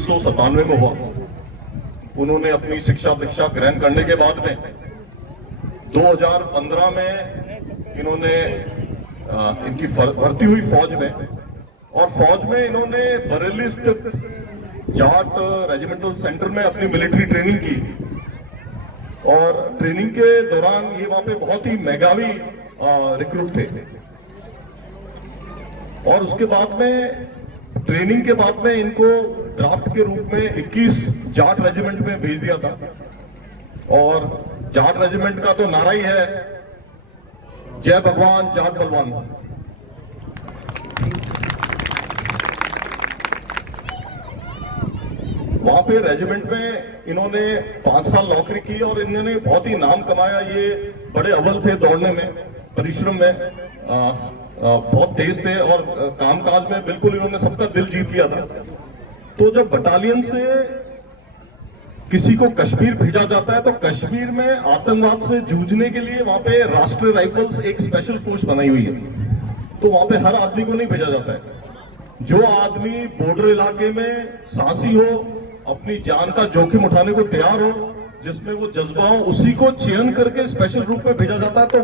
1997 में हुआ। उन्होंने अपनी शिक्षा दीक्षा ग्रहण करने के बाद में 2015 में इन्होंने इनकी भर्ती हुई फौज में, और फौज में इन्होंने बरेली स्थित जाट रेजिमेंटल सेंटर में अपनी मिलिट्री ट्रेनिंग की। और ट्रेनिंग के दौरान ये वहां पे बहुत ही मेधावी रिक्रूट थे। और उसके बाद में ट्रेनिंग के बाद में इनको ड्राफ्ट के रूप में 21 जाट रेजिमेंट में भेज दिया था। और जाट रेजिमेंट का तो नारा ही है, जय भगवान जाट बलवान। वहां पे रेजिमेंट में इन्होंने 5 साल नौकरी की और इन्होंने बहुत ही नाम कमाया। ये बड़े अव्वल थे दौड़ने में, परिश्रम में, बहुत तेज थे और कामकाज में बिल्कुल इन्होंने सबका दिल जीत लिया था। तो जब बटालियन से किसी को कश्मीर भेजा जाता है तो कश्मीर में आतंकवाद से जूझने के लिए वहां पे राष्ट्रीय राइफल्स एक स्पेशल फोर्स बनाई हुई है। तो वहां पे हर आदमी को नहीं भेजा जाता है। जो आदमी बॉर्डर इलाके में साहसी हो, अपनी जान का जोखिम उठाने को तैयार हो, जिसमें वो जज्बा हो, उसी को चयन करके स्पेशल रूप में भेजा जाता है। तो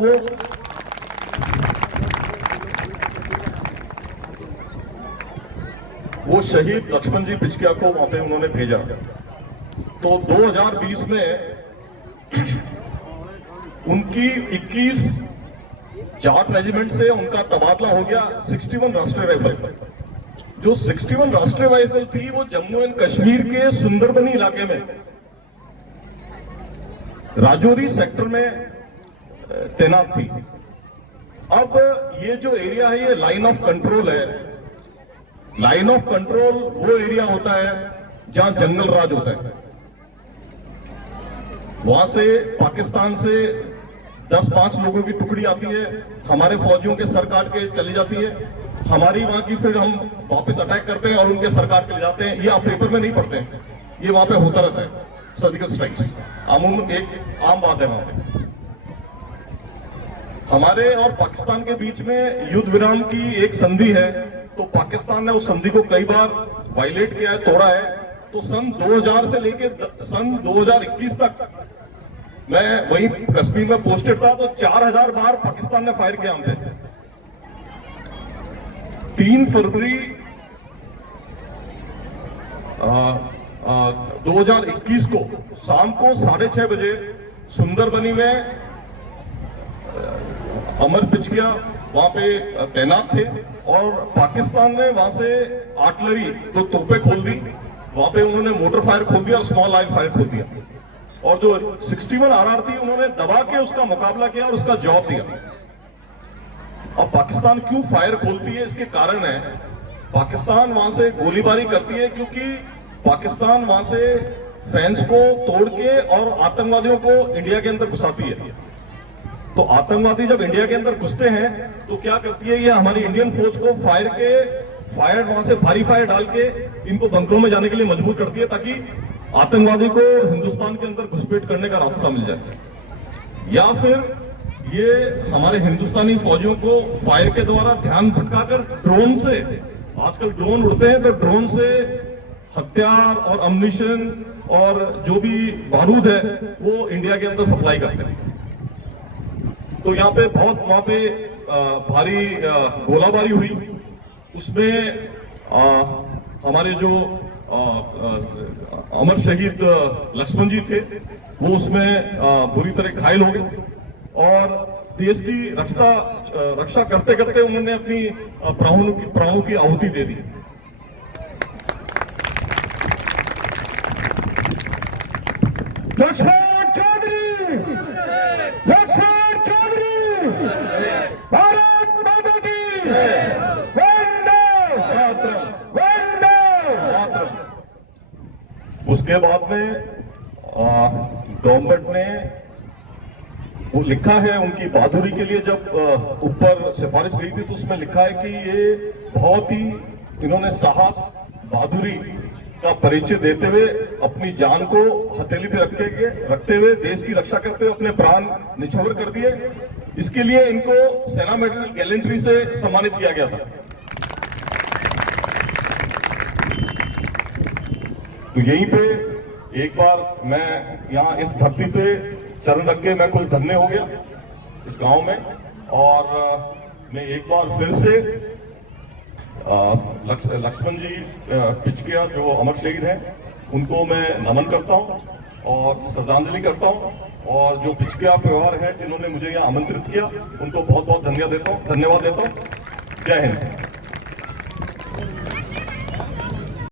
वो शहीद लक्ष्मण जी पिचकिया को वहां पे उन्होंने भेजा। तो 2020 में उनकी 21 जाट रेजिमेंट से उनका तबादला हो गया 61 राष्ट्रीय राइफल। जो 61 राष्ट्रीय राइफल थी वो जम्मू एंड कश्मीर के सुंदरबनी इलाके में राजौरी सेक्टर में तैनात थी। अब ये जो एरिया है ये लाइन ऑफ कंट्रोल है। लाइन ऑफ कंट्रोल वो एरिया होता है जहां जंगल राज होता है। वहां से पाकिस्तान से 10-5 लोगों की टुकड़ी आती है, हमारे फौजियों के सर काट के चली जाती है। हमारी वहां की फिर हम वापस अटैक करते हैं और उनके सर काट के ले जाते हैं। ये आप पेपर में नहीं पढ़ते हैं, ये वहां पे होता रहता है। सर्जिकल स्ट्राइक्स अमूमन एक आम बात है वहां पे। हमारे और पाकिस्तान के बीच में युद्ध विराम की एक संधि है। तो पाकिस्तान ने उस संधि को कई बार वायलेट किया है, तोड़ा है। तो सन 2000 से लेकर सन 2021 तक मैं वहीं कश्मीर में पोस्टेड था, तो 4000 बार पाकिस्तान ने फायर किया हम पे। 3 फरवरी 2021 को शाम को 6:30 बजे सुंदरबनी में अमर पिचकिया वहां पे तैनात थे और पाकिस्तान ने वहां से आर्टिलरी 2 तोपें खोल दी। वहां पे उन्होंने मोटर फायर खोल दिया और स्मॉल आर्म फायर खोल दिया। और जो 61 आरआर थी उन्होंने दबा के उसका मुकाबला किया और उसका जवाब दिया। अब पाकिस्तान क्यों फायर खोलती है, इसके कारण है पाकिस्तान वहां से गोलीबारी करती है क्योंकि पाकिस्तान वहां से फेंस को तोड़ के और आतंकवादियों को इंडिया के अंदर घुसाती है। तो आतंकवादी जब इंडिया के अंदर घुसते हैं तो क्या करती है, ये हमारी इंडियन फौज को फायर वहां से भारी फायर डाल के इनको बंकरों में जाने के लिए मजबूर करती है ताकि आतंकवादी को हिंदुस्तान के अंदर घुसपैठ करने का रास्ता मिल जाए। या फिर ये हमारे हिंदुस्तानी फौजियों को फायर के द्वारा ध्यान भटकाकर ड्रोन से, आजकल ड्रोन उड़ते हैं, तो ड्रोन से हथियार और अम्युनिशन और जो भी बारूद है वो इंडिया के अंदर सप्लाई करते हैं। तो यहाँ पे बहुत वहां पे भारी गोलाबारी हुई। उसमें हमारे जो अमर शहीद लक्ष्मण जी थे वो उसमें बुरी तरह घायल हो गए और देश की रक्षा करते करते उन्होंने अपनी प्राणों की आहुति दे दी। लक्ष्मण चौधरी, लक्ष्मण चौधरी, भारत माता की वंदे मातरम, वंदे मातरम। उसके बाद में गवर्नमेंट ने वो लिखा है उनकी बहादुरी के लिए, जब ऊपर सिफारिश गई थी तो उसमें लिखा है कि ये बहुत ही इन्होंने साहस बहादुरी का परिचय देते हुए अपनी जान को हथेली पे रखते हुए देश की रक्षा करते हुए अपने प्राण निछोड़ कर दिए। इसके लिए इनको सेना मेडल गैलेंट्री से सम्मानित किया गया था। तो यहीं पे एक बार मैं यहाँ इस धरती पे चरण रख के मैं कुछ धन्य हो गया इस गांव में, और मैं एक बार फिर से लक्ष्मण जी पिचकिया जो अमर शहीद हैं उनको मैं नमन करता हूं और श्रद्धांजलि करता हूं, और जो पिचकिया परिवार है जिन्होंने मुझे यहाँ आमंत्रित किया उनको बहुत बहुत धन्यवाद देता हूं। जय हिंद।